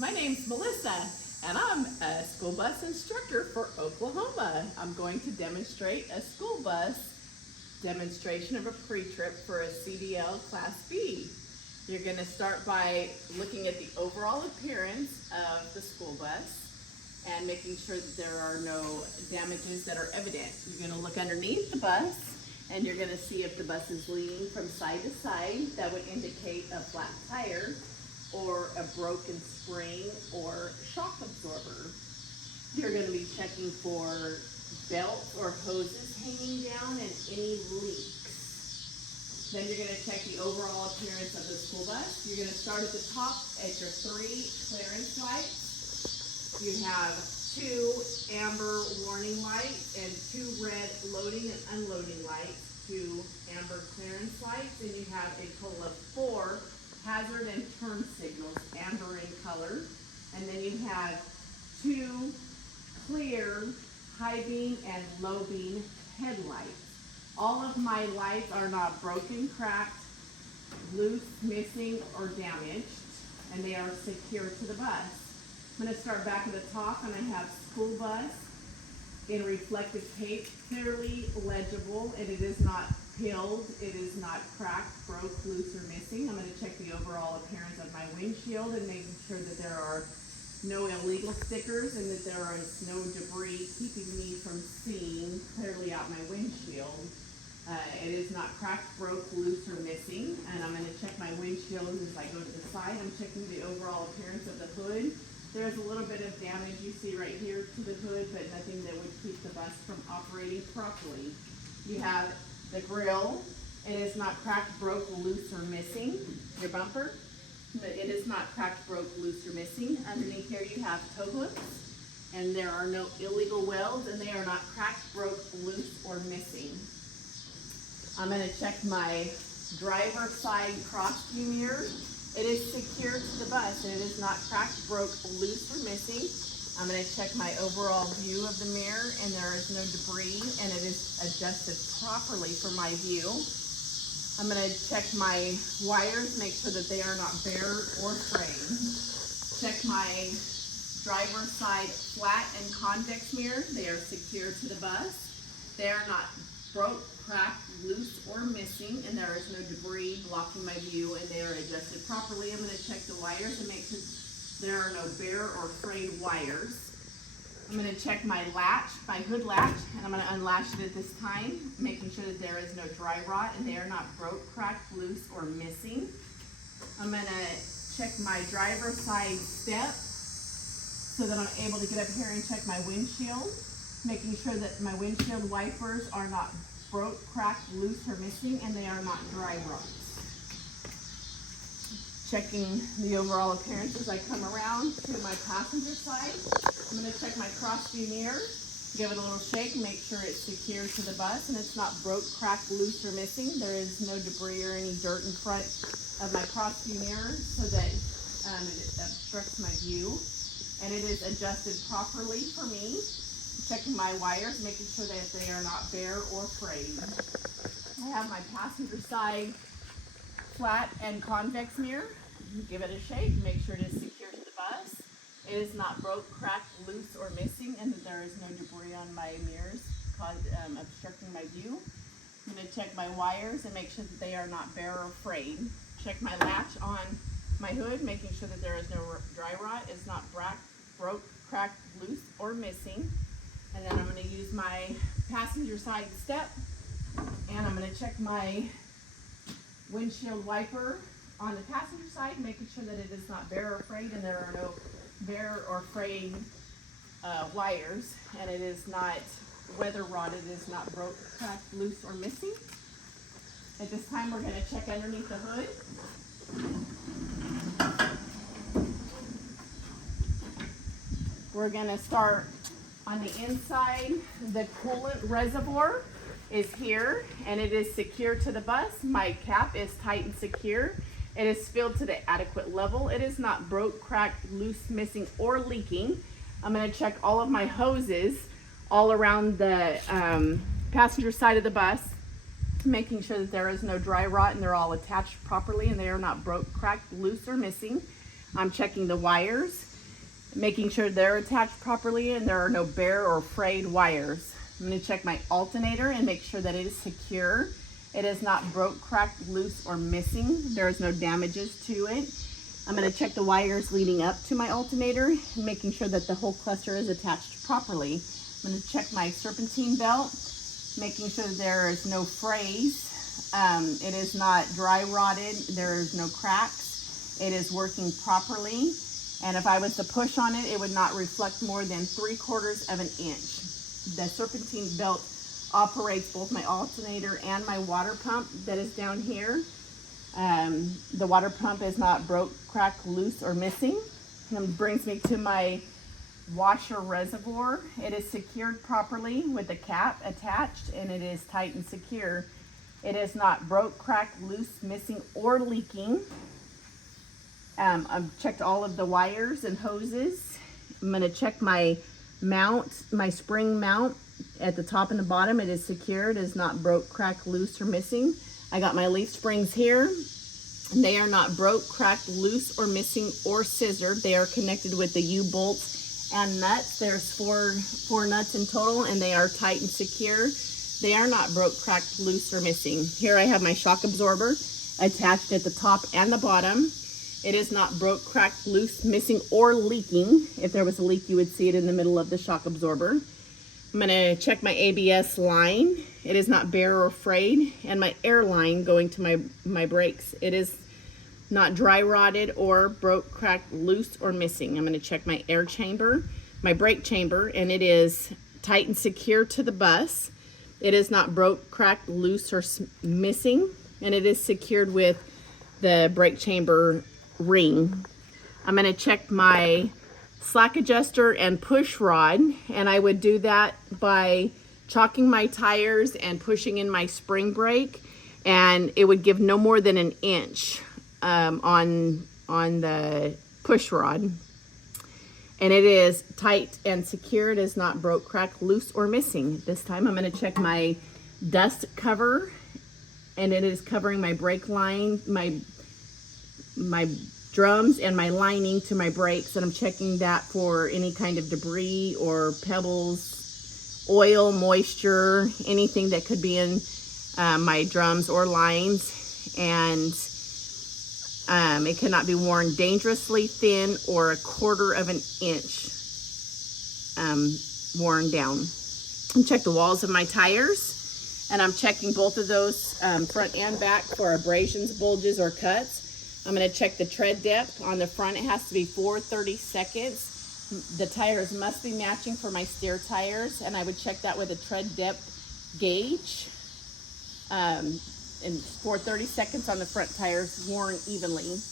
My name's Melissa, and I'm a school bus instructor for Oklahoma. I'm going to demonstrate a school bus demonstration of a pre-trip for a CDL Class B. You're going to start by looking at the overall appearance of the school bus and making sure that there are no damages that are evident. You're going to look underneath the bus and you're going to see if the bus is leaning from side to side. That would indicate a flat tire or a broken spring or shock absorber. You're going to be checking for belts or hoses hanging down and any leaks. Then you're going to check the overall appearance of the school bus. You're going to start at the top at your 3 clearance lights. You have 2 amber warning lights and 2 red loading and unloading lights, 2 amber clearance lights, and you have a total of 4 hazard and turn signals, amber in color. And then you have 2 clear high beam and low beam headlights. All of my lights are not broken, cracked, loose, missing, or damaged, and they are secure to the bus. I'm going to start back at the top, and I have school bus in reflective tape, clearly legible, and it is not peeled, it is not cracked, broke, loose, or missing. I'm going to check the overall appearance of my windshield and making sure that there are no illegal stickers and that there is no debris keeping me from seeing clearly out my windshield. It is not cracked, broke, loose, or missing. And I'm going to check my windshield as I go to the side. I'm checking the overall appearance of the hood. There's a little bit of damage you see right here to the hood, but nothing that would keep the bus from operating properly. You have the grill. It is not cracked, broke, loose, or missing. Your bumper. It is not cracked, broke, loose, or missing. Underneath here you have tow hooks, and there are no illegal welds, and they are not cracked, broke, loose, or missing. I'm going to check my driver side cross view mirror. It is secure to the bus, and it is not cracked, broke, loose, or missing. I'm going to check my overall view of the mirror, and there is no debris, and it is adjusted properly for my view. I'm going to check my wires, make sure that they are not bare or frayed. Check my driver's side flat and convex mirror. They are secure to the bus. They are not broke, cracked, loose, or missing, and there is no debris blocking my view, and they are adjusted properly. I'm going to check the wires and make sure there are no bare or frayed wires. I'm going to check my latch, my hood latch, and I'm going to unlatch it at this time, making sure that there is no dry rot and they are not broke, cracked, loose, or missing. I'm going to check my driver's side step so that I'm able to get up here and check my windshield, making sure that my windshield wipers are not broke, cracked, loose, or missing, and they are not dry rot. Checking the overall appearance as I come around to my passenger side. I'm going to check my cross view mirror, give it a little shake, make sure it's secure to the bus and it's not broke, cracked, loose, or missing. There is no debris or any dirt in front of my cross view mirror so that it obstructs my view. And it is adjusted properly for me. Checking my wires, making sure that they are not bare or frayed. I have my passenger side flat and convex mirror. Give it a shake, make sure it is secure to the bus. It is not broke, cracked, loose, or missing, and that there is no debris on my mirrors obstructing my view. I'm going to check my wires and make sure that they are not bare or frayed. Check my latch on my hood, making sure that there is no dry rot. It's not broke, cracked, loose, or missing. And then I'm going to use my passenger side step, and I'm going to check my windshield wiper on the passenger side, making sure that it is not bare or frayed and there are no bare or frayed wires, and it is not weather rotted, it is not broke, cracked, loose, or missing. At this time we're going to check underneath the hood. We're going to start on the inside. The coolant reservoir is here and it is secure to the bus. My cap is tight and secure. It is filled to the adequate level. It is not broke, cracked, loose, missing, or leaking. I'm going to check all of my hoses all around the passenger side of the bus, making sure that there is no dry rot and they're all attached properly and they are not broke, cracked, loose, or missing. I'm checking the wires making sure they're attached properly and there are no bare or frayed wires. I'm going to check my alternator and make sure that it is secure. It is not broke, cracked, loose, or missing. There is no damages to it. I'm going to check the wires leading up to my alternator, making sure that the whole cluster is attached properly. I'm going to check my serpentine belt, making sure that there is no frays. It is not dry rotted. There is no cracks. It is working properly. And if I was to push on it, it would not reflect more than 3/4 of an inch. The serpentine belt operates both my alternator and my water pump that is down here. The water pump is not broke, cracked, loose, or missing. And brings me to my washer reservoir. It is secured properly with a cap attached, and it is tight and secure. It is not broke, cracked, loose, missing, or leaking. I've checked all of the wires and hoses. I'm going to check my mount, my spring mount at the top and the bottom. It is secured. It is not broke, cracked, loose, or missing. I got my leaf springs here. They are not broke, cracked, loose, or missing, or scissored. They are connected with the U-bolts and nuts. There's four nuts in total, and they are tight and secure. They are not broke, cracked, loose, or missing. Here I have my shock absorber attached at the top and the bottom. It is not broke, cracked, loose, missing, or leaking. If there was a leak, you would see it in the middle of the shock absorber. I'm going to check my ABS line. It is not bare or frayed. And my air line going to my brakes. It is not dry rotted or broke, cracked, loose, or missing. I'm going to check my air chamber, my brake chamber, and it is tight and secure to the bus. It is not broke, cracked, loose, or missing. And it is secured with the brake chamber ring. I'm going to check my slack adjuster and push rod, and I would do that by chalking my tires and pushing in my spring brake, and it would give no more than 1 inch on the push rod. And it is tight and secure. It is not broke, cracked, loose, or missing. This time I'm going to check my dust cover, and it is covering my brake line, my drums, and my lining to my brakes, and I'm checking that for any kind of debris or pebbles, oil, moisture, anything that could be in my drums or lines. And it cannot be worn dangerously thin or 1/4 of an inch worn down. And check the walls of my tires, and I'm checking both of those front and back for abrasions, bulges, or cuts. I'm going to check the tread depth. On the front, it has to be 4/32. The tires must be matching for my steer tires, and I would check that with a tread depth gauge. And 4/32 on the front tires, worn evenly.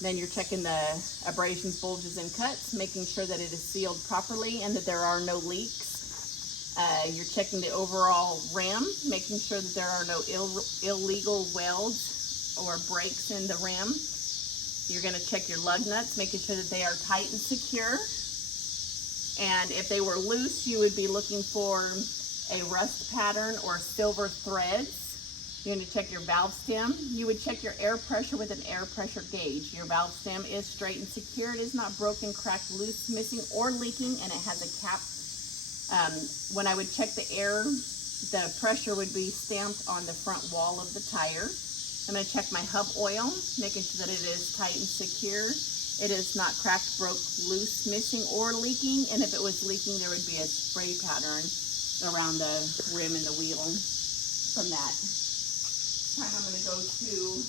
Then you're checking the abrasions, bulges, and cuts, making sure that it is sealed properly and that there are no leaks. You're checking the overall rim, making sure that there are no illegal welds or breaks in the rim. You're going to check your lug nuts, making sure that they are tight and secure. And if they were loose, you would be looking for a rust pattern or silver threads. You're going to check your valve stem. You would check your air pressure with an air pressure gauge. Your valve stem is straight and secure. It is not broken, cracked, loose, missing, or leaking, and it has a cap. When I would check the air, the pressure would be stamped on the front wall of the tire. I'm going to check my hub oil, making sure that it is tight and secure. It is not cracked, broke, loose, missing, or leaking. And if it was leaking, there would be a spray pattern around the rim and the wheel from that. This time I'm going to go to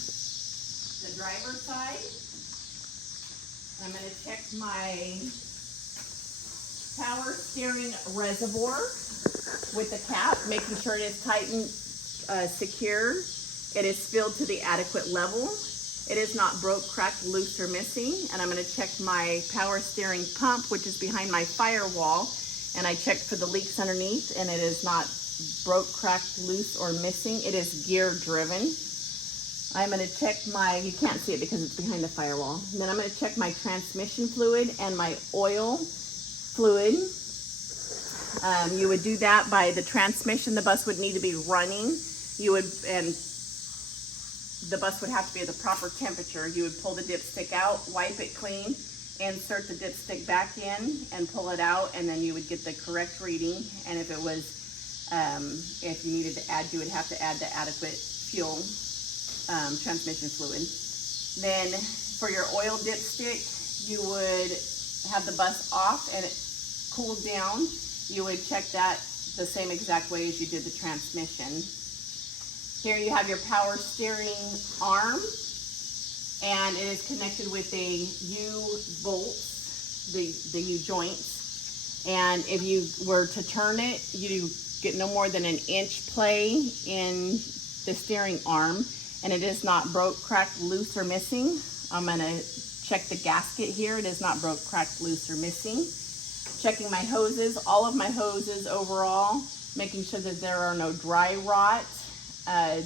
the driver's side. I'm going to check my power steering reservoir with the cap, making sure it is tight and secure. It is filled to the adequate level. It is not broke, cracked, loose, or missing. And I'm going to check my power steering pump, which is behind my firewall. And I checked for the leaks underneath, and it is not broke, cracked, loose, or missing. It is gear driven. I'm going to check you can't see it because it's behind the firewall. And then I'm going to check my transmission fluid and my oil fluid. You would do that by the transmission. The bus would need to be running. And the bus would have to be at the proper temperature. You would pull the dipstick out, wipe it clean, insert the dipstick back in and pull it out, and then you would get the correct reading. And if it was, if you needed to add, you would have to add the adequate fuel, transmission fluid. Then for your oil dipstick, you would have the bus off and it cooled down. You would check that the same exact way as you did the transmission. Here you have your power steering arm, and it is connected with a U-bolt, the U-joints. And if you were to turn it, you get no more than an inch play in the steering arm, and it is not broke, cracked, loose, or missing. I'm gonna check the gasket here. It is not broke, cracked, loose, or missing. Checking my hoses, all of my hoses overall, making sure that there are no dry rot.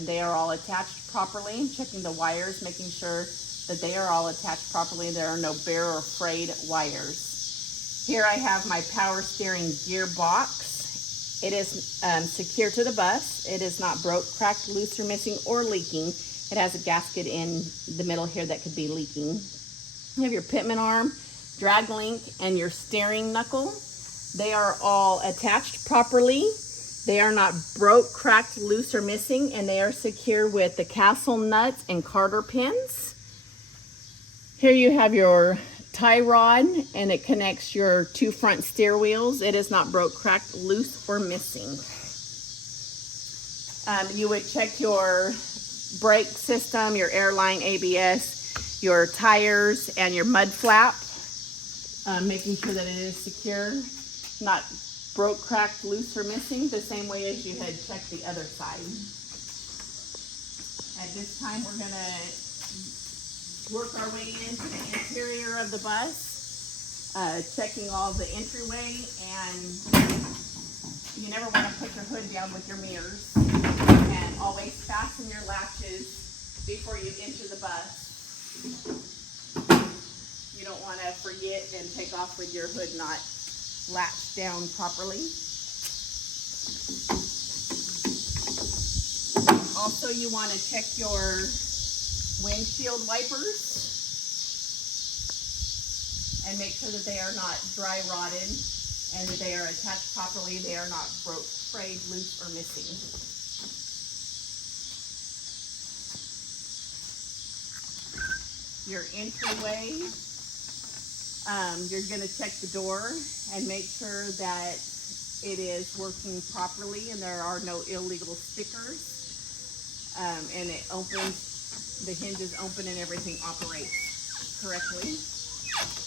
They are all attached properly. Checking the wires, making sure that they are all attached properly. There are no bare or frayed wires. Here I have my power steering gearbox. It is secure to the bus. It is not broke, cracked, loose, or missing, or leaking. It has a gasket in the middle here that could be leaking. You have your pitman arm, drag link, and your steering knuckle. They are all attached properly. They are not broke, cracked, loose, or missing, and they are secure with the castle nuts and Carter pins. Here you have your tie rod, and it connects your two front steer wheels. It is not broke, cracked, loose, or missing. You would check your brake system, your airline ABS, your tires, and your mud flap, making sure that it is secure, not broke, cracked, loose, or missing, the same way as you had checked the other side. At this time, we're gonna work our way into the interior of the bus, checking all the entryway, and you never want to put your hood down with your mirrors, and always fasten your latches before you enter the bus. You don't want to forget and take off with your hood not latched down properly. Also, you want to check your windshield wipers and make sure that they are not dry rotted and that they are attached properly. They are not broke, frayed, loose, or missing. Your entryway, you're going to check the door and make sure that it is working properly and there are no illegal stickers, and it opens, the hinges open and everything operates correctly.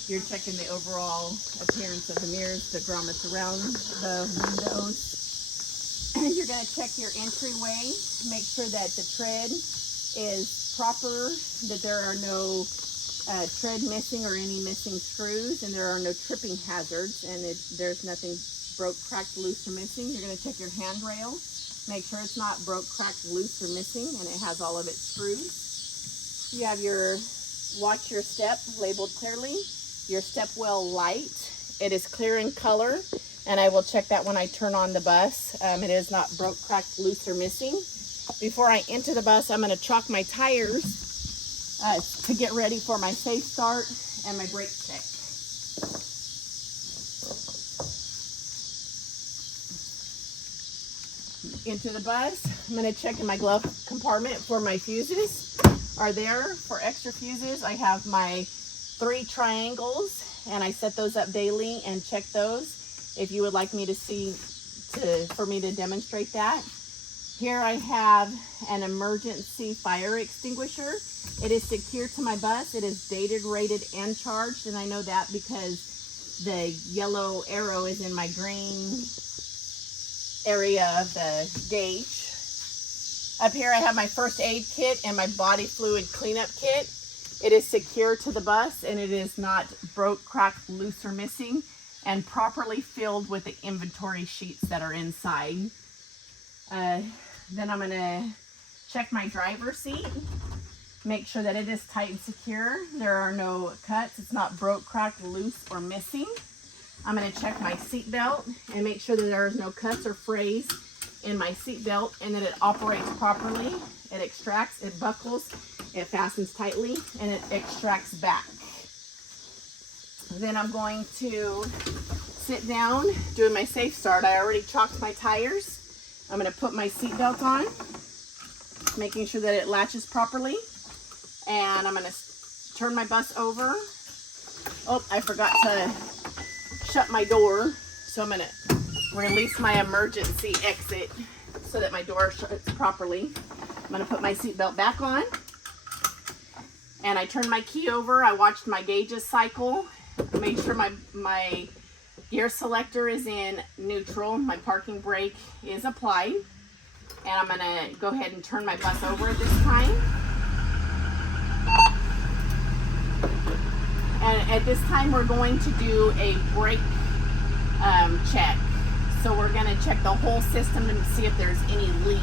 You're checking the overall appearance of the mirrors, the grommets around the windows. You're going to check your entryway, make sure that the tread is proper, that there are no tread missing or any missing screws, and there are no tripping hazards, and there's nothing broke, cracked, loose, or missing. You're going to check your handrail, make sure it's not broke, cracked, loose, or missing, and it has all of its screws. You have your watch your step labeled clearly, your step well light. It is clear in color, and I will check that when I turn on the bus. It is not broke, cracked, loose, or missing. Before I enter the bus, I'm going to chalk my tires to get ready for my safe start and my brake check. Into the bus, I'm going to check in my glove compartment for my fuses. Are there for extra fuses? I have my 3 triangles, and I set those up daily and check those. If you would like me to see, for me to demonstrate that. Here I have an emergency fire extinguisher. It is secure to my bus. It is dated, rated, and charged, and I know that because the yellow arrow is in my green area of the gauge. Up here I have my first aid kit and my body fluid cleanup kit. It is secure to the bus, and it is not broke, cracked, loose, or missing, and properly filled with the inventory sheets that are inside. Then I'm going to check my driver's seat, make sure that it is tight and secure. There are no cuts. It's not broke, cracked, loose, or missing. I'm going to check my seat belt and make sure that there is no cuts or frays in my seat belt, and that it operates properly. It extracts, it buckles, it fastens tightly, and it extracts back. Then I'm going to sit down, doing my safe start. I already chalked my tires. I'm going to put my seatbelt on, making sure that it latches properly. And I'm going to turn my bus over. Oh, I forgot to shut my door. So I'm going to release my emergency exit so that my door shuts properly. I'm going to put my seatbelt back on. And I turned my key over. I watched my gauges cycle. I made sure my gear selector is in neutral. My parking brake is applied. And I'm going to go ahead and turn my bus over this time. And at this time, we're going to do a brake check. So we're going to check the whole system and see if there's any leaks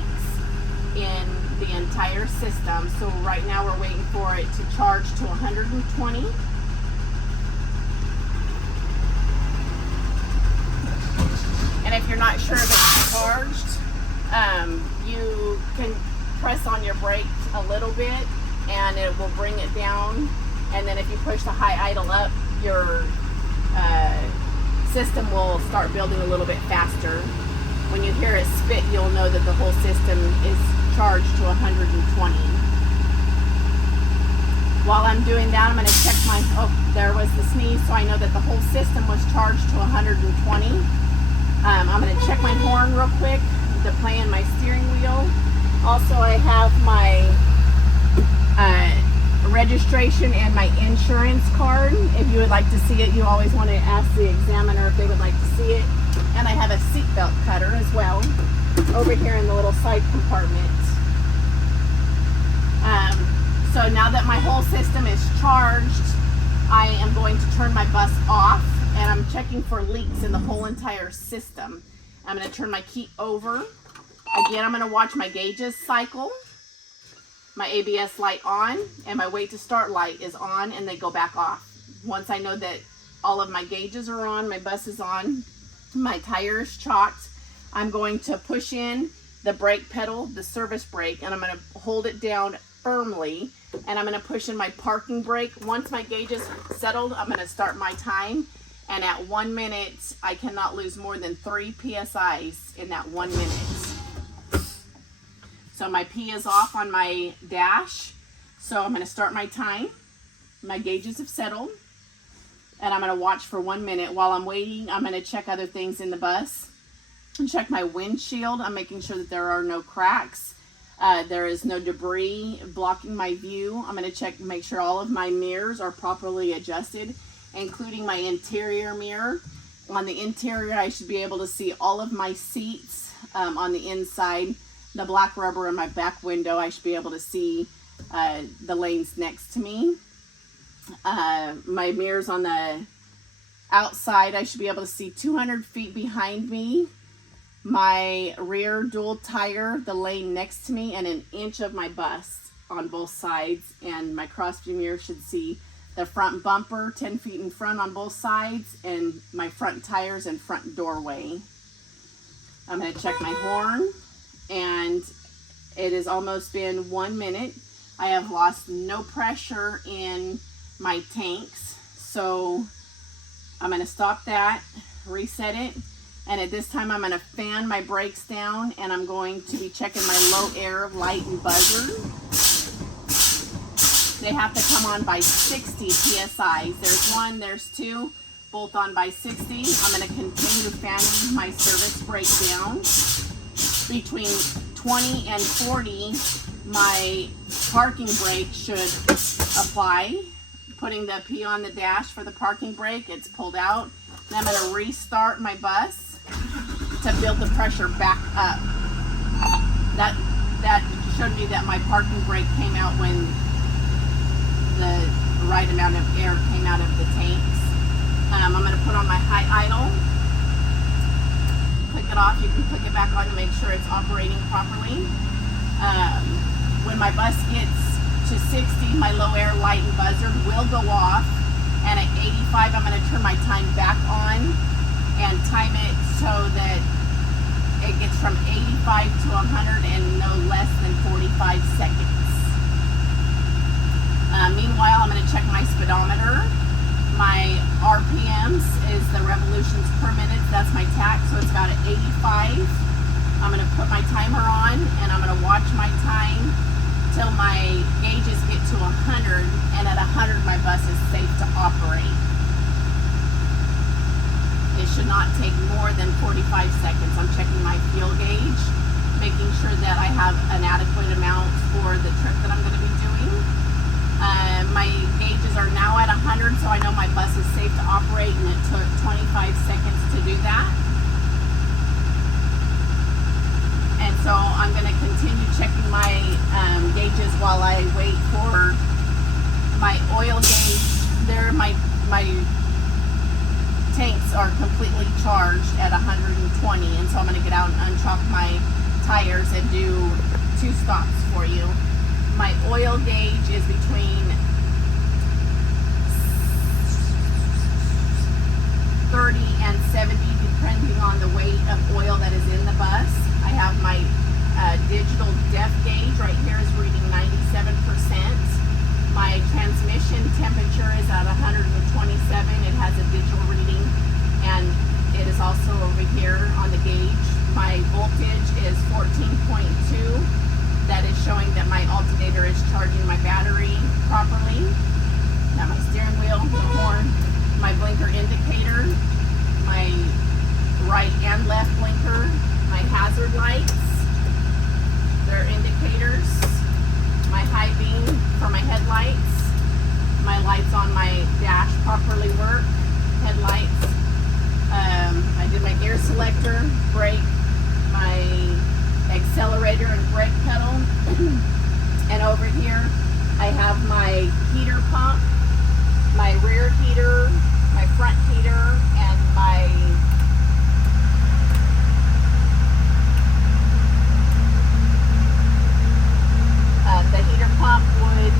in the entire system. So right now we're waiting for it to charge to 120. And if you're not sure if it's charged, you can press on your brake a little bit and it will bring it down. And then if you push the high idle up, your system will start building a little bit faster. When you hear it spit, you'll know that the whole system is charged to 120. While I'm doing that, I'm going to check my, oh, there was the sneeze, so I know that the whole system was charged to 120. I'm going to check my horn real quick to play in my steering wheel. Also, I have my registration and my insurance card. If you would like to see it, you always want to ask the examiner if they would like to see it. And I have a seatbelt cutter as well over here in the little side compartment. So now that my whole system is charged, I am going to turn my bus off, and I'm checking for leaks in the whole entire system. I'm going to turn my key over. Again, I'm going to watch my gauges cycle. My ABS light on, and my wait to start light is on, and they go back off. Once I know that all of my gauges are on, my bus is on, my tire is chalked, I'm going to push in the brake pedal, the service brake, and I'm going to hold it down firmly, and I'm going to push in my parking brake. Once my gauge is settled, I'm going to start my time, and at 1 minute, I cannot lose more than 3 PSIs in that 1 minute. So my P is off on my dash. So I'm going to start my time. My gauges have settled. And I'm going to watch for 1 minute. While I'm waiting, I'm going to check other things in the bus. And check my windshield. I'm making sure that there are no cracks. There is no debris blocking my view. I'm going to check, make sure all of my mirrors are properly adjusted, including my interior mirror. On the interior, I should be able to see all of my seats on the inside. The black rubber in my back window, I should be able to see the lanes next to me. My mirrors on the outside, I should be able to see 200 feet behind me. My rear dual tire, the lane next to me, and 1 inch of my bus on both sides. And my cross view mirror should see the front bumper 10 feet in front on both sides, and my front tires and front doorway. I'm going to check my horn. And it has almost been 1 minute. I have lost no pressure in my tanks. So I'm going to stop that, reset it. And at this time, I'm going to fan my brakes down, and I'm going to be checking my low air light and buzzer. They have to come on by 60 PSIs. There's 1, there's 2, both on by 60. I'm going to continue fanning my service brake down. Between 20 and 40, my parking brake should apply. Putting the P on the dash for the parking brake, it's pulled out. Then I'm going to restart my bus to build the pressure back up. That showed me that my parking brake came out when the right amount of air came out of the tanks. I'm going to put on my high idle. Click it off. You can click it back on to make sure it's operating properly. When my bus gets to 60, my low air light and buzzer will go off. And at 85, I'm going to turn my time back on and time it so that it gets from 85 to 100 in no less than 45 seconds. Meanwhile, I'm going to check my speedometer. My RPMs is the revolutions per minute. That's my tach, so it's about at 85. I'm gonna put my timer on and I'm gonna watch my time till my gauges get to 100, and at 100 my bus is safe to operate. It should not take more than 45 seconds. I'm checking my fuel gauge, making sure that I have an adequate amount for the trip that I'm going to be doing. My gauges are now at 100, so I know my bus is safe to operate, and it took 25 seconds to do that. And so I'm going to continue checking my gauges while I wait for my oil gauge. There, my tanks are completely charged at 120, and so I'm going to get out and unchock my tires and do 2 stops for you. My oil gauge is between 30 and 70 depending on the weight of oil that is in the bus. I have my digital depth gauge right here is reading 97%. My transmission temperature is at 127. It has a digital reading, and it is also over here on the gauge. My voltage is 14.2. That is showing that my alternator is charging my battery properly. Now my steering wheel, the horn, my blinker indicator, my right and left blinker, my hazard lights, their indicators, my high beam for my headlights, my lights on my dash properly work, headlights. I did my gear selector, brake, my accelerator and brake pedal. And over here I have my heater pump, my rear heater, my front heater, and my the heater pump would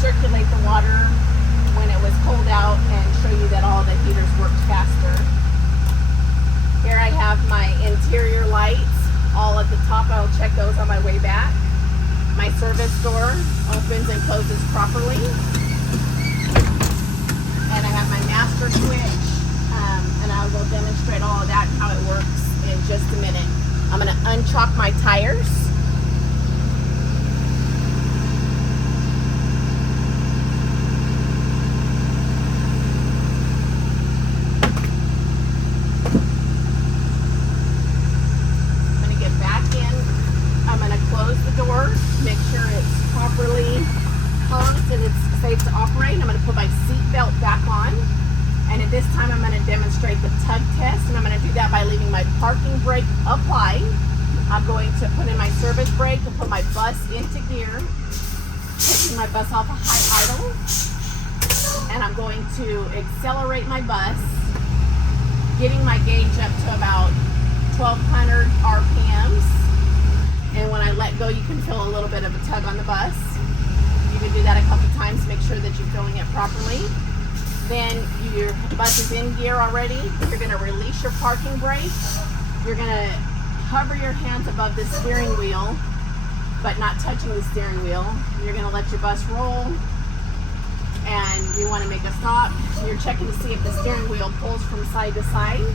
circulate the water when it was cold out and show you that all the heaters worked faster. Here I have my interior lights all at the top. I'll check those on my way back. My service door opens and closes properly. And I have my master switch, and I will demonstrate all of that and how it works in just a minute. I'm going to unchock my tires. Make sure it's properly closed and it's safe to operate. I'm going to put my seat belt back on, and at this time I'm going to demonstrate the tug test, and I'm going to do that by leaving my parking brake applied. I'm going to put in my service brake and put my bus into gear, taking my bus off a high idle, and I'm going to accelerate my bus, getting my gauge up to about 1200 RPMs. And when I let go, you can feel a little bit of a tug on the bus. You can do that a couple times to make sure that you're filling it properly. Then your bus is in gear already. You're going to release your parking brake. You're going to hover your hands above the steering wheel, but not touching the steering wheel. You're going to let your bus roll, and you want to make a stop. You're checking to see if the steering wheel pulls from side to side,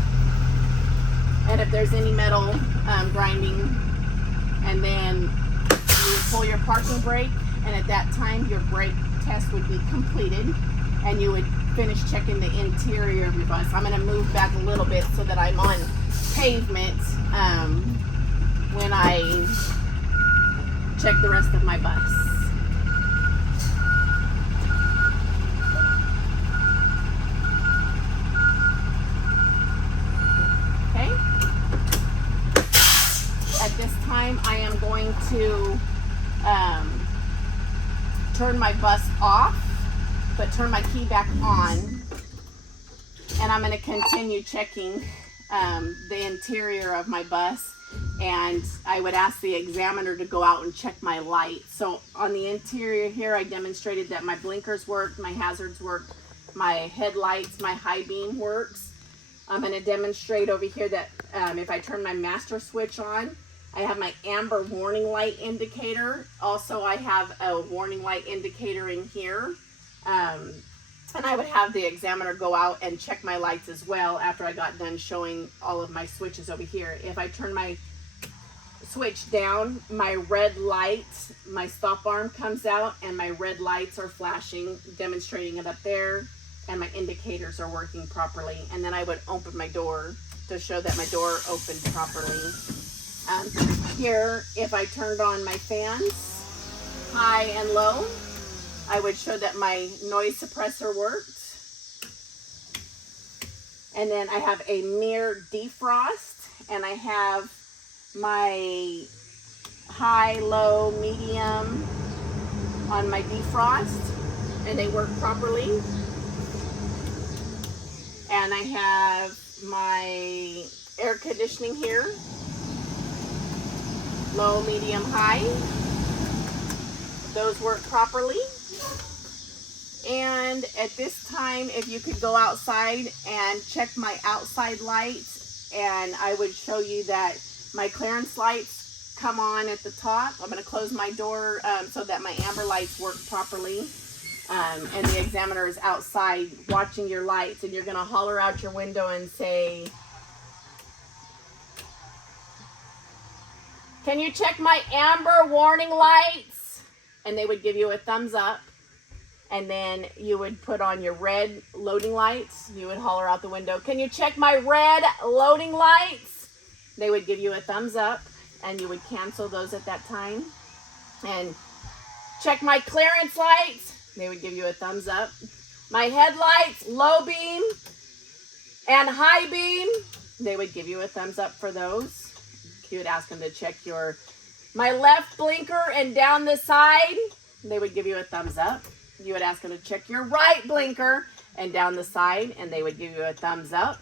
and if there's any metal grinding. And then you would pull your parking brake, and at that time your brake test would be completed, and you would finish checking the interior of your bus. I'm going to move back a little bit so that I'm on pavement when I check the rest of my bus. At this time, I am going to turn my bus off, but turn my key back on, and I'm going to continue checking the interior of my bus, and I would ask the examiner to go out and check my light. So on the interior here, I demonstrated that my blinkers worked, my hazards worked, my headlights, my high beam works. I'm going to demonstrate over here that if I turn my master switch on, I have my amber warning light indicator. Also, I have a warning light indicator in here. And I would have the examiner go out and check my lights as well after I got done showing all of my switches over here. If I turn my switch down, my red light, my stop arm comes out and my red lights are flashing, demonstrating it up there, and my indicators are working properly. And then I would open my door to show that my door opened properly. Here, if I turned on my fans, high and low, I would show that my noise suppressor worked. And then I have a mirror defrost, and I have my high, low, medium on my defrost, and they work properly. And I have my air conditioning here, low, medium, high. Those work properly. And at this time, if you could go outside and check my outside lights, and I would show you that my clearance lights come on at the top. I'm going to close my door so that my amber lights work properly. And the examiner is outside watching your lights, and you're going to holler out your window and say, "Can you check my amber warning lights?" And they would give you a thumbs up. And then you would put on your red loading lights. You would holler out the window, "Can you check my red loading lights?" They would give you a thumbs up, and you would cancel those at that time. And check my clearance lights. They would give you a thumbs up. My headlights, low beam and high beam, they would give you a thumbs up for those. You would ask them to check my left blinker and down the side. They would give you a thumbs up. You would ask them to check your right blinker and down the side, and they would give you a thumbs up.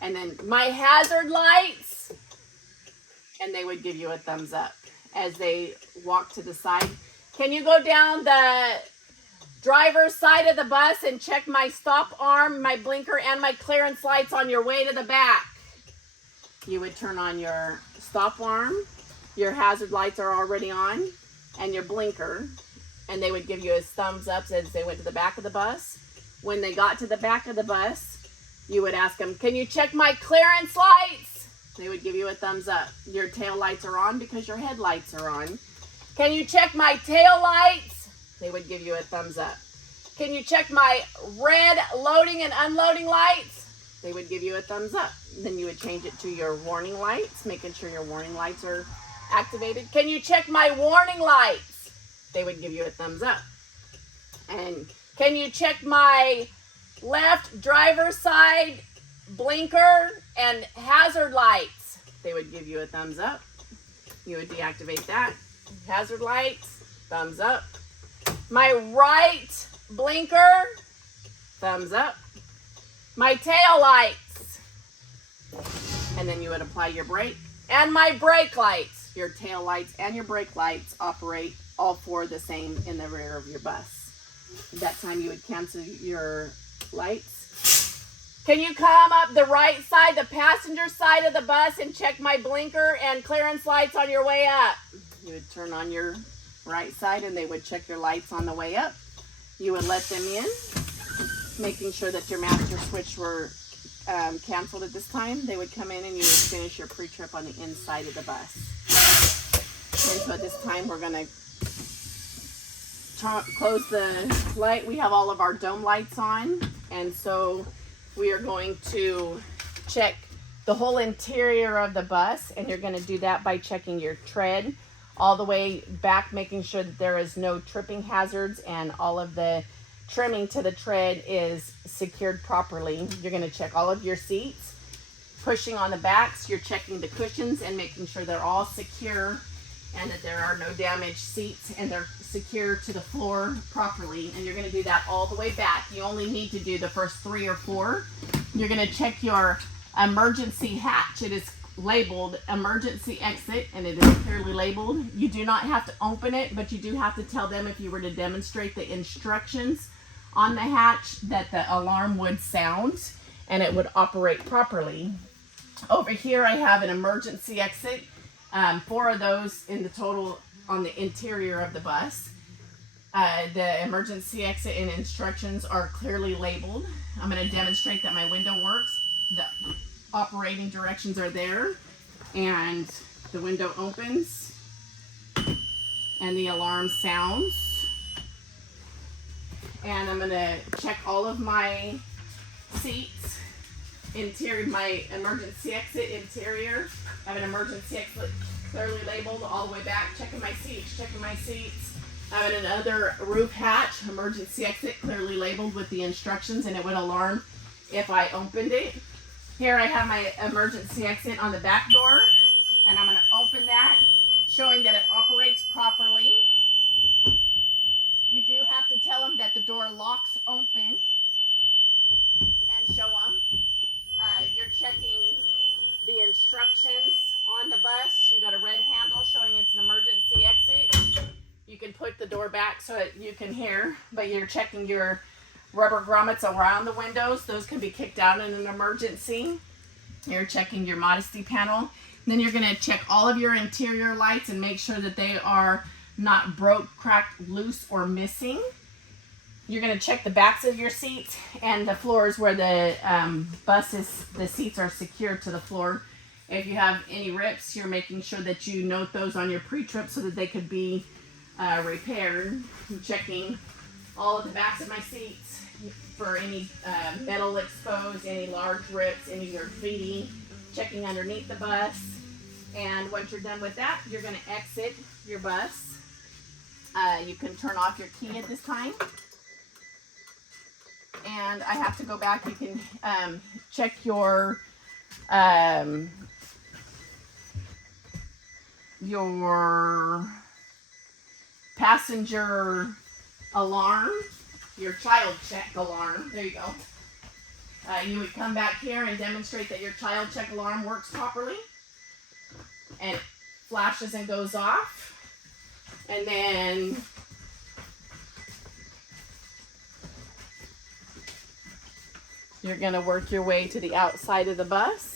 And then my hazard lights, and they would give you a thumbs up as they walk to the side. "Can you go down the driver's side of the bus and check my stop arm, my blinker, and my clearance lights on your way to the back?" You would turn on your stop arm, your hazard lights are already on, and your blinker. And they would give you a thumbs up as they went to the back of the bus. When they got to the back of the bus, you would ask them, "Can you check my clearance lights?" They would give you a thumbs up. Your tail lights are on because your headlights are on. "Can you check my tail lights?" They would give you a thumbs up. "Can you check my red loading and unloading lights?" They would give you a thumbs up. Then you would change it to your warning lights, making sure your warning lights are activated. "Can you check my warning lights?" They would give you a thumbs up. And "Can you check my left driver's side blinker and hazard lights?" They would give you a thumbs up. You would deactivate that. Hazard lights, thumbs up. "My right blinker, thumbs up. My tail lights." And then you would apply your brake. "And my brake lights." Your tail lights and your brake lights operate all four the same in the rear of your bus. At that time you would cancel your lights. "Can you come up the right side, the passenger side of the bus, and check my blinker and clearance lights on your way up?" You would turn on your right side, and they would check your lights on the way up. You would let them in, making sure that your master switch were canceled at this time. They would come in, and you would finish your pre-trip on the inside of the bus. And so at this time, we're going to close the light. We have all of our dome lights on, and so we are going to check the whole interior of the bus, and you're going to do that by checking your tread all the way back, making sure that there is no tripping hazards and all of the trimming to the tread is secured properly. You're going to check all of your seats, pushing on the backs. You're checking the cushions and making sure they're all secure and that there are no damaged seats and they're secure to the floor properly. And you're going to do that all the way back. You only need to do the first 3 or 4. You're going to check your emergency hatch. It is labeled emergency exit, and it is clearly labeled. You do not have to open it, but you do have to tell them, if you were to demonstrate the instructions on the hatch, that the alarm would sound and it would operate properly. Over here I have an emergency exit. 4 of those in the total on the interior of the bus. The emergency exit and instructions are clearly labeled. I'm going to demonstrate that my window works. The operating directions are there, and the window opens, and the alarm sounds. And I'm going to check all of my seats, interior, my emergency exit interior. I have an emergency exit clearly labeled all the way back. Checking my seats, checking my seats. I have another roof hatch, emergency exit, clearly labeled with the instructions, and it would alarm if I opened it. Here I have my emergency exit on the back door, and I'm going to open that, showing that it operates properly. You do have to tell them that the door locks open and show them. You're checking the instructions on the bus. You got a red handle showing it's an emergency exit. You can put the door back so that you can hear, but you're checking your rubber grommets around the windows. Those can be kicked out in an emergency. You're checking your modesty panel. Then you're going to check all of your interior lights and make sure that they are not broke, cracked, loose, or missing. You're going to check the backs of your seats and the floors where the the seats are secured to the floor. If you have any rips, you're making sure that you note those on your pre-trip so that they could be repaired. I'm checking all of the backs of my seats for any metal exposed, any large rips, any graffiti. Checking underneath the bus. And once you're done with that, you're going to exit your bus. You can turn off your key at this time. And I have to go back. You can check your passenger alarm, your child check alarm. There you go. You would come back here and demonstrate that your child check alarm works properly and flashes and goes off. And then you're going to work your way to the outside of the bus.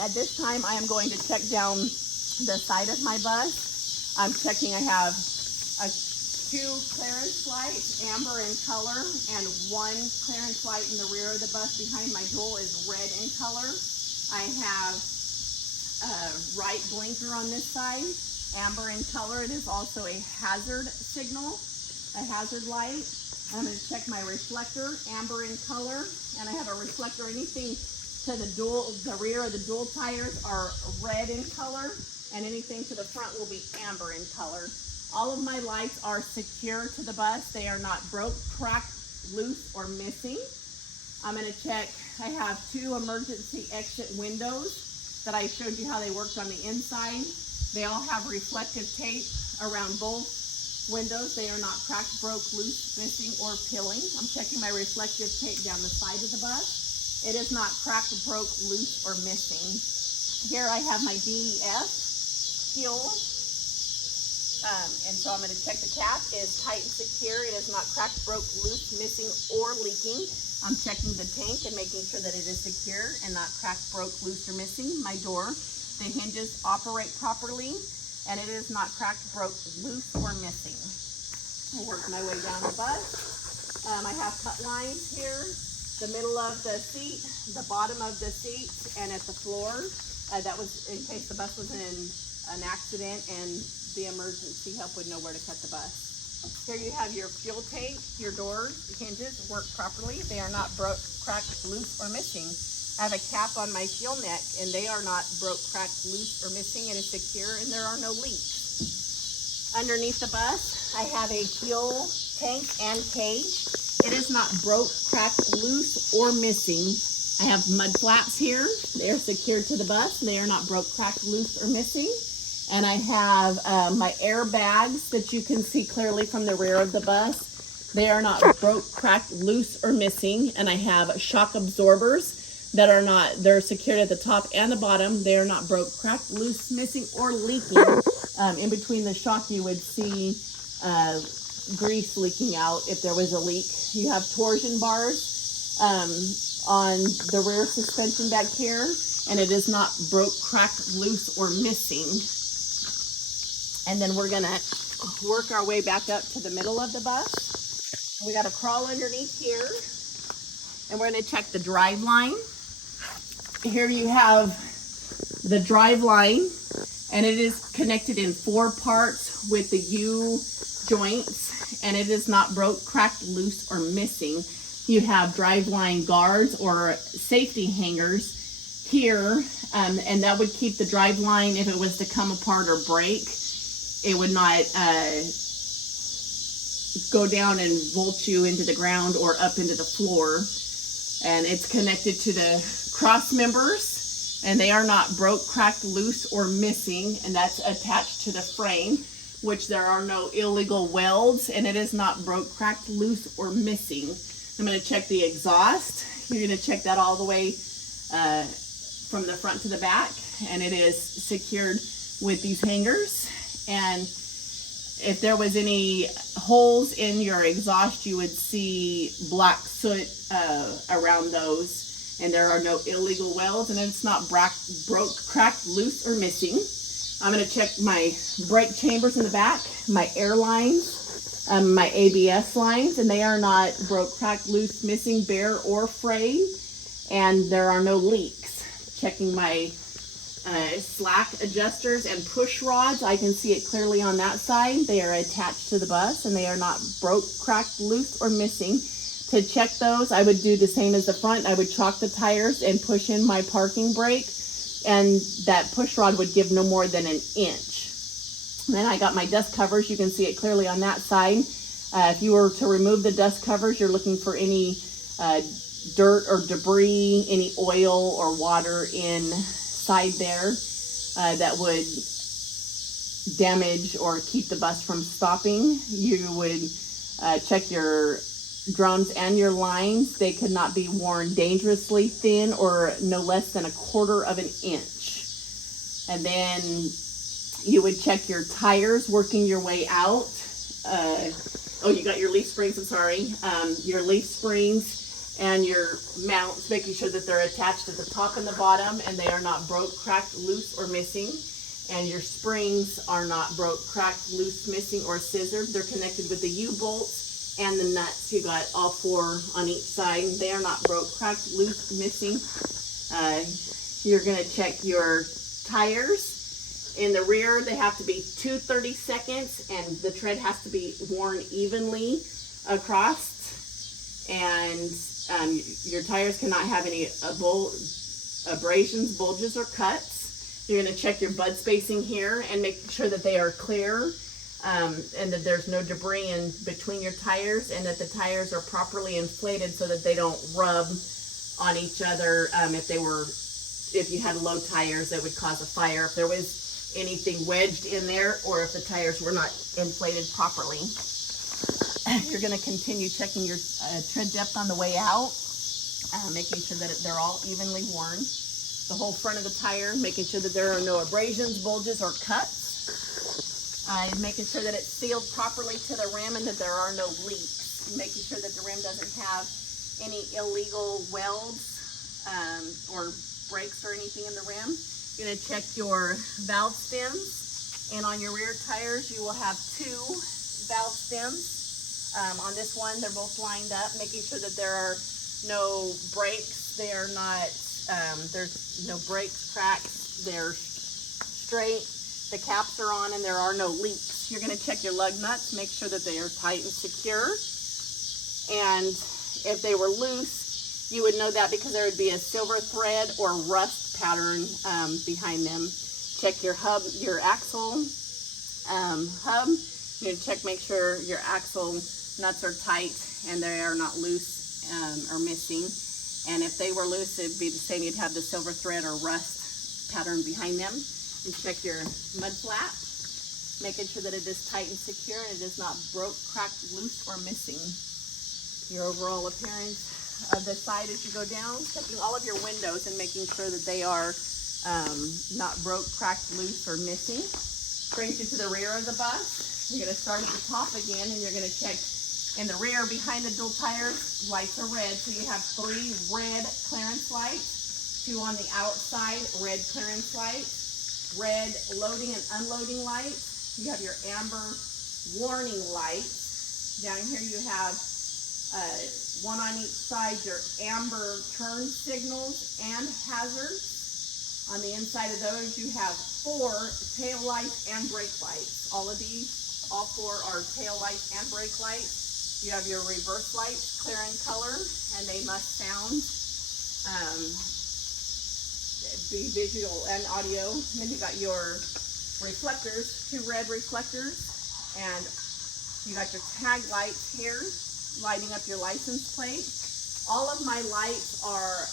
At this time, I am going to check down the side of my bus. I'm checking I have two clearance lights, amber in color, and one clearance light in the rear of the bus behind my dual is red in color. I have a right blinker on this side, amber in color. It is also a hazard signal, a hazard light. I'm going to check my reflector, amber in color, and I have a reflector. Anything to the rear of the dual tires are red in color, and anything to the front will be amber in color. All of my lights are secure to the bus. They are not broke, cracked, loose, or missing. I'm going to check. I have two emergency exit windows that I showed you how they worked on the inside. They all have reflective tape around both windows. They are not cracked, broke, loose, missing, or peeling. I'm checking my reflective tape down the side of the bus. It is not cracked, broke, loose, or missing. Here I have my DEF fuel. And so I'm going to check the cap is tight and secure. It is not cracked, broke, loose, missing, or leaking. I'm checking the tank and making sure that it is secure and not cracked, broke, loose, or missing. My door, the hinges operate properly, and it is not cracked, broke, loose, or missing. I'll work my way down the bus. I have cut lines here. The middle of the seat, the bottom of the seat, and at the floor. That was in case the bus was in an accident and the emergency help would know where to cut the bus. Here you have your fuel tank. Your door hinges work properly. They are not broke, cracked, loose, or missing. I have a cap on my fuel neck, and they are not broke, cracked, loose, or missing. It is secure, and there are no leaks. Underneath the bus, I have a fuel tank and cage. It is not broke, cracked, loose, or missing. I have mud flaps here. They are secured to the bus. They are not broke, cracked, loose, or missing. And I have my airbags that you can see clearly from the rear of the bus. They are not broke, cracked, loose, or missing. And I have shock absorbers that are not, they're secured at the top and the bottom. They are not broke, cracked, loose, missing, or leaking. In between the shock, you would see grease leaking out if there was a leak. You have torsion bars on the rear suspension back here, and it is not broke, cracked, loose, or missing. And then we're gonna work our way back up to the middle of the bus. We gotta crawl underneath here, and we're gonna check the drive line. Here you have the drive line, and it is connected in 4 parts with the U joints, and it is not broke, cracked, loose, or missing. You have drive line guards or safety hangers here, and that would keep the drive line, if it was to come apart or break, it would not go down and vault you into the ground or up into the floor. And it's connected to the cross members, and they are not broke, cracked, loose, or missing, and that's attached to the frame, which there are no illegal welds, and it is not broke, cracked, loose, or missing. I'm going to check the exhaust. You're going to check that all the way from the front to the back, and it is secured with these hangers. And if there was any holes in your exhaust, you would see black soot around those, and there are no illegal welds, and it's not broke, cracked, loose, or missing. I'm going to check my brake chambers in the back, my air lines, my ABS lines, and they are not broke, cracked, loose, missing, bare, or frayed, and there are no leaks. Checking my slack adjusters and push rods, I can see it clearly on that side. They are attached to the bus, and they are not broke, cracked, loose, or missing. To check those, I would do the same as the front. I would chalk the tires and push in my parking brake, and that push rod would give no more than 1 inch. And then I got my dust covers. You can see it clearly on that side. If you were to remove the dust covers, you're looking for any dirt or debris, any oil or water inside there that would damage or keep the bus from stopping. You would check your drums and your lines. They could not be worn dangerously thin or no less than 1/4 inch. And then you would check your tires working your way out. You got your leaf springs, I'm sorry. Your leaf springs and your mounts, making sure that they're attached at the top and the bottom, and they are not broke, cracked, loose, or missing. And your springs are not broke, cracked, loose, missing, or scissored. They're connected with the U-bolts and the nuts. You got all 4 on each side. They are not broke, cracked, loose, missing. You're gonna check your tires. In the rear, they have to be 2 30-seconds, and the tread has to be worn evenly across. And your tires cannot have any abrasions, bulges, or cuts. You're gonna check your bud spacing here and make sure that they are clear, and that there's no debris in between your tires, and that the tires are properly inflated so that they don't rub on each other. If you had low tires, that would cause a fire. If there was anything wedged in there, or if the tires were not inflated properly. You're going to continue checking your tread depth on the way out, making sure that they're all evenly worn. The whole front of the tire, making sure that there are no abrasions, bulges, or cuts. Making sure that it's sealed properly to the rim and that there are no leaks. Making sure that the rim doesn't have any illegal welds or breaks or anything in the rim. You're going to check your valve stems, and on your rear tires you will have 2 valve stems. On this one, they're both lined up, making sure that there are no breaks. They are not, there's no breaks, cracks, they're straight. The caps are on, and there are no leaks. You're going to check your lug nuts, make sure that they are tight and secure. And if they were loose, you would know that because there would be a silver thread or rust pattern behind them. Check your hub, your axle hub. You need to check, make sure your axle nuts are tight and they are not loose or missing. And if they were loose, it'd be the same. You'd have the silver thread or rust pattern behind them. And check your mud flap, making sure that it is tight and secure and it is not broke, cracked, loose, or missing. Your overall appearance of the side as you go down, checking all of your windows and making sure that they are not broke, cracked, loose, or missing. Brings you to the rear of the bus. You're gonna start at the top again, and you're gonna check in the rear behind the dual tires, lights are red. So you have 3 red clearance lights, 2 on the outside, red clearance lights, red loading and unloading lights. You have your amber warning lights. Down here you have 1 on each side, your amber turn signals and hazards. On the inside of those, you have 4 tail lights and brake lights. All 4 are tail lights and brake lights. You have your reverse lights, clear in color, and they must sound, be visual and audio. And then you got your reflectors, 2 red reflectors, and you got your tag lights here, lighting up your license plate. All of my lights are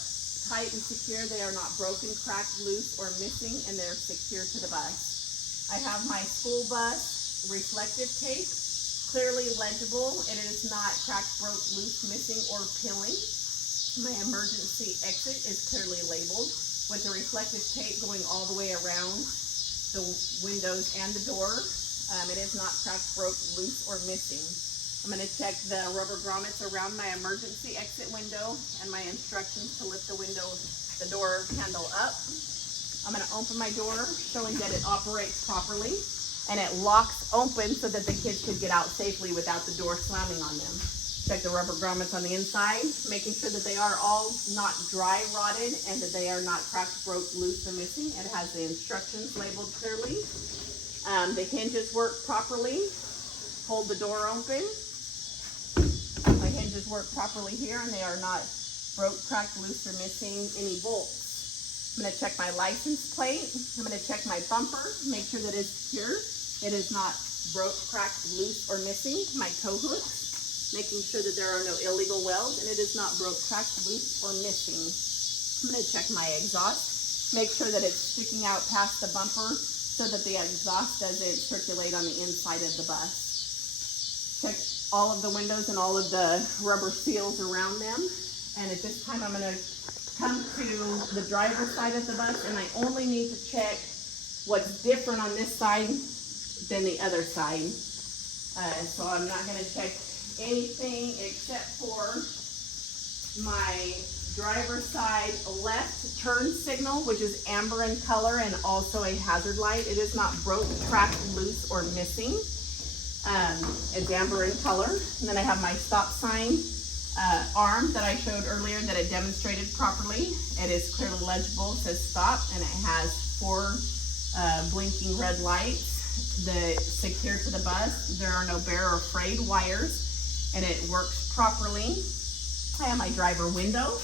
tight and secure. They are not broken, cracked, loose, or missing, and they're secure to the bus. I have my school bus reflective tape, clearly legible. It is not cracked, broke, loose, missing, or peeling. My emergency exit is clearly labeled with the reflective tape going all the way around the windows and the door. It is not cracked, broke, loose, or missing. I'm going to check the rubber grommets around my emergency exit window and my instructions to lift the door handle up. I'm going to open my door, showing that it operates properly, and it locks open so that the kids could get out safely without the door slamming on them. Check the rubber grommets on the inside, making sure that they are all not dry rotted and that they are not cracked, broke, loose, or missing. It has the instructions labeled clearly. The hinges work properly. Hold the door open. My hinges work properly here, and they are not broke, cracked, loose, or missing any bolts. I'm going to check my license plate. I'm going to check my bumper, make sure that it's secure. It is not broke, cracked, loose, or missing. My tow hooks, making sure that there are no illegal welds, and it is not broke, cracked, loose, or missing. I'm going to check my exhaust, make sure that it's sticking out past the bumper so that the exhaust doesn't circulate on the inside of the bus. Check all of the windows and all of the rubber seals around them. And at this time, I'm going to come to the driver's side of the bus, and I only need to check what's different on this side than the other side. So I'm not going to check anything except for my driver's side left turn signal, which is amber in color and also a hazard light. It is not broke, cracked, loose, or missing. It's amber in color. And then I have my stop sign arm that I showed earlier that it demonstrated properly. It is clearly legible. It says stop, and it has 4 blinking red lights that secure to the bus. There are no bare or frayed wires, and it works properly. I have my driver window,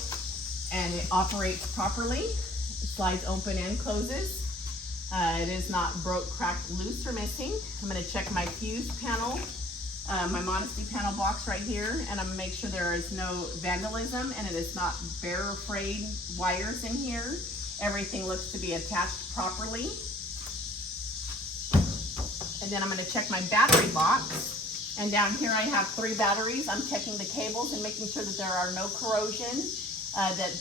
and it operates properly. It slides open and closes. It is not broke, cracked, loose, or missing. I'm going to check my fuse panel, my modesty panel box right here, and I'm going to make sure there is no vandalism and it is not bare or frayed wires in here. Everything looks to be attached properly. And then I'm going to check my battery box. And down here I have 3 batteries. I'm checking the cables and making sure that there are no corrosion, that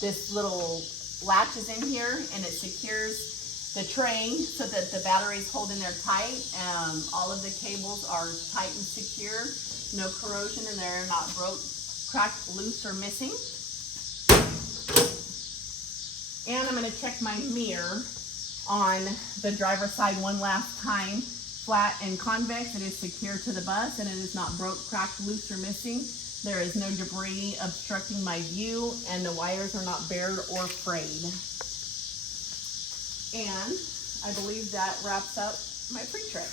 this little latch is in here and it secures the tray so that the batteries hold in there tight. All of the cables are tight and secure, no corrosion, and they're not broke, cracked, loose, or missing. And I'm going to check my mirror on the driver's side one last time. Flat and convex, it is secure to the bus, and it is not broke, cracked, loose, or missing. There is no debris obstructing my view, and the wires are not bared or frayed. And I believe that wraps up my pre-trip.